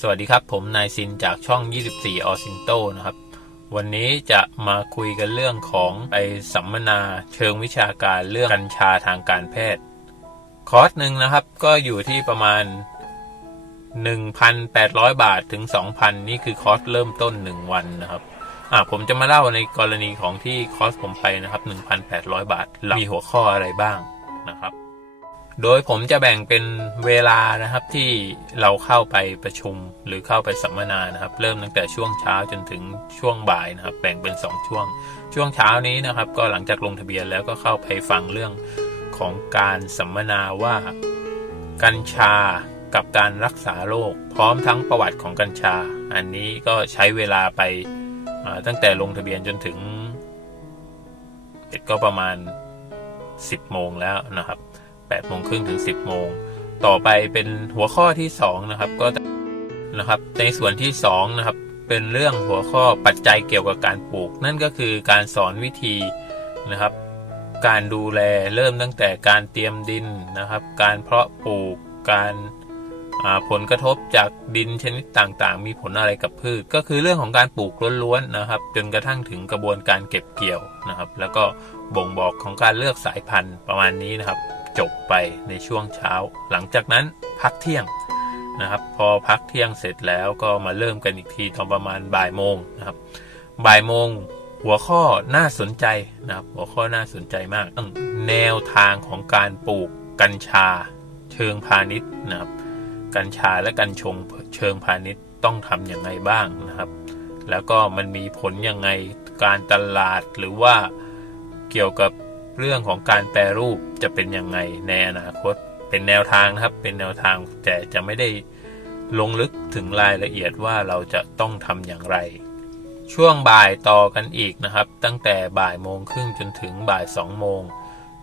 สวัสดีครับ ผมนายซินจากช่อง 24ออซินโตนะครับ วันนี้จะมาคุยกันเรื่องของไปสัมมนาเชิงวิชาการเรื่องกัญชาทางการแพทย์ คอร์สหนึ่งนะครับ ก็อยู่ที่ประมาณ 1,800 บาทถึง 2,000 นี่คือคอร์สเริ่มต้น 1 วันนะครับอ่าผมจะมาเล่าในกรณีของที่คอร์สผมไปนะครับ 1,800 บาทมีหัวข้ออะไรบ้างนะครับ โดยผมจะแบ่งเป็นเวลานะครับที่เราเข้าไปประชุมหรือเข้าไปสัมมนานะครับ เริ่มตั้งแต่ช่วงเช้าจนถึงช่วงบ่ายนะครับ แบ่งเป็น 2 ช่วง ช่วงเช้านี้นะครับ ก็หลังจากลงทะเบียนแล้วก็เข้าไปฟังเรื่องของการสัมมนาว่ากัญชากับการรักษาโรคพร้อมทั้งประวัติของกัญชา อันนี้ก็ใช้เวลาไปตั้งแต่ลงทะเบียนจนถึงเอ็ดก็ประมาณ10 โมงแล้วนะครับ 8โมงครึ่งถึง 10 โมง ต่อไปเป็นหัวข้อที่ 2 นะครับ ก็นะครับ ในส่วนที่ 2 นะครับ เป็นเรื่องหัวข้อปัจจัยเกี่ยวกับการปลูก นั่นก็คือการสอนวิธีนะครับ การดูแลเริ่มตั้งแต่การเตรียมดินนะครับ การเพาะปลูก การ ผลกระทบจากดินชนิดต่างๆ มีผลอะไรกับพืช ก็คือเรื่องของการปลูกล้วนๆนะครับ จนกระทั่งถึงกระบวนการเก็บเกี่ยวนะครับ แล้วก็บ่งบอกของการเลือกสายพันธุ์ประมาณนี้นะครับ จบไปในช่วงเช้า หลังจากนั้นพักเที่ยงนะครับ พอพักเที่ยงเสร็จแล้วก็มาเริ่มกันอีกทีตอนประมาณบ่ายโมงนะครับ บ่ายโมงหัวข้อน่าสนใจนะครับ หัวข้อน่าสนใจมากแนวทางของการปลูกกัญชา เชิงพาณิชย์นะครับ กัญชาและกัญชงเชิงพาณิชย์ต้องทำอย่างไรบ้างนะครับ แล้วก็มันมีผลยังไงการตลาดหรือว่าเกี่ยวกับเรื่องของการแปรรูปจะเป็นยังไงในอนาคต เป็นแนวทางนะครับ เป็นแนวทางแต่จะไม่ได้ลงลึกถึงรายละเอียดว่าเราจะต้องทำอย่างไร ช่วงบ่ายต่อกันอีกนะครับ ตั้งแต่บ่ายโมงครึ่งจนถึงบ่ายสองโมง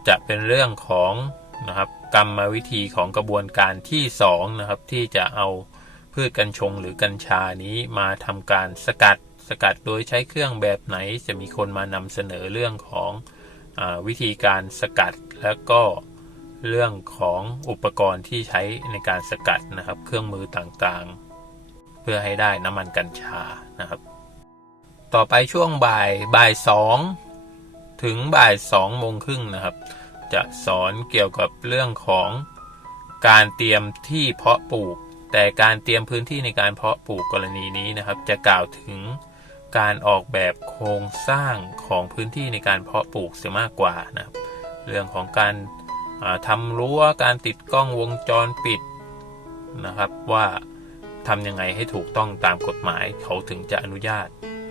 จะเป็นเรื่องของ นะครับ กรรมวิธีของกระบวนการที่สองนะครับที่จะเอาพืชกัญชงหรือกัญชานี้มาทำการสกัดสกัดโดยใช้เครื่องแบบไหน จะมีคนมานำเสนอเรื่องของอวิธีการสกัดแล้วก็เรื่องของอุปกรณ์ที่ใช้ในการสกัดนะครับ เครื่องมือต่างๆ เพื่อให้ได้น้ำมันกัญชานะครับ ต่อไปช่วงบ่ายบ่ายสองถึงบ่ายสองโมงครึ่งนะครับ จะสอนเกี่ยวกับเรื่องของการเตรียมที่เพาะปลูก แต่การเตรียมพื้นที่ในการเพาะปลูกกรณีนี้นะครับ จะกล่าวถึงการออกแบบโครงสร้างของพื้นที่ในการเพาะปลูกเสียมากกว่านะครับ เรื่องของการทำรั้วการติดกล้องวงจรปิดนะครับ ว่าทำยังไงให้ถูกต้องตามกฎหมายเขาถึงจะอนุญาต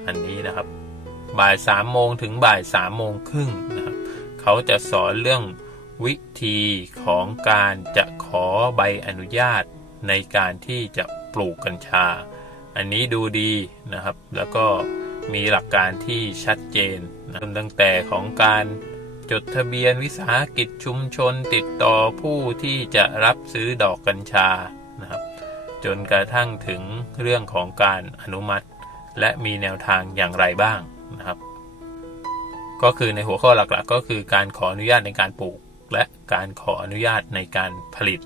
อันนี้นะครับ บ่ายสามโมงถึงบ่ายสามโมงครึ่งนะครับ เขาจะสอนเรื่องวิธีของการจะขอใบอนุญาตในการที่จะปลูกกัญชา อันนี้ดูดีนะครับ แล้วก็มีหลักการที่ชัดเจนนะตั้งแต่ของการจดทะเบียนวิสาหกิจชุมชนติดต่อผู้ที่จะรับซื้อดอกกัญชานะครับ จนกระทั่งถึงเรื่องของการอนุมัติ และมีแนวทางอย่างไรบ้างนะครับ ก็คือในหัวข้อหลักๆ ก็คือการขออนุญาตในการปลูก และการขออนุญาตในการผลิต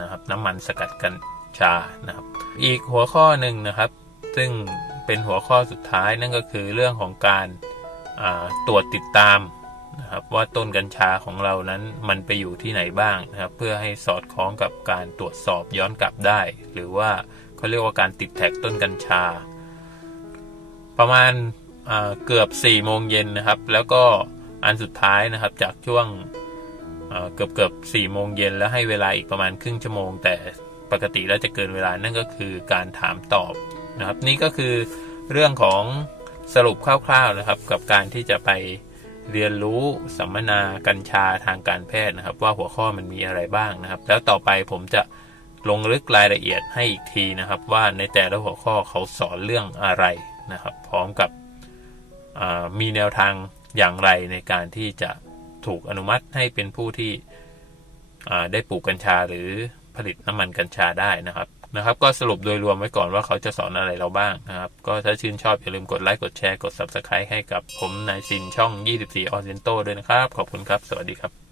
นะครับน้ำมันสกัดกัญชานะครับ อีกหัวข้อหนึ่งนะครับ ซึ่งเป็นหัวข้อสุดท้ายนั่นก็คือเรื่องของการาตรวจติดตามนะครับว่าต้นกัญชาของเรานั้นมันไปอยู่ที่ไหนบ้างนะครับ เพื่อให้สอดคล้องกับการตรวจสอบย้อนกลับได้ หรือว่าเขาเรียกว่าการติดแท็กต้นกัญชา ประมาณ เกือบ4โมงเย็นนะครับ แล้วก็อันสุดท้ายนะครับจากช่วงเกือบเกือบสี่โมงเย็นแล้วให้เวลาอีกประมาณครึ่งชั่วโมง แต่ปกติแล้วจะเกินเวลานั่นก็คือการถามตอบนะครับ นี่ก็คือเรื่องของสรุปคร่าวๆนะครับ กับการที่จะไปเรียนรู้สัมมนากัญชาทางการแพทย์นะครับ ว่าหัวข้อมันมีอะไรบ้างนะครับ แล้วต่อไปผมจะลงลึกรายละเอียดให้อีกทีนะครับ ว่าในแต่ละหัวข้อเขาสอนเรื่องอะไรนะครับ พร้อมกับ มีแนวทางอย่างไรในการที่จะถูกอนุมัติให้เป็นผู้ที่ได้ปลูกกัญชาหรือผลิตน้ำมันกัญชาได้นะครับนะครับ ก็สรุปโดยรวมไว้ก่อนว่าเขาจะสอนอะไรเราบ้างนะครับ ก็ถ้าชื่นชอบอย่าลืมกดไลค์กดแชร์กด Subscribe ให้กับผมนายซินช่อง 24 ออเซนโตด้วยนะครับ ขอบคุณครับ สวัสดีครับ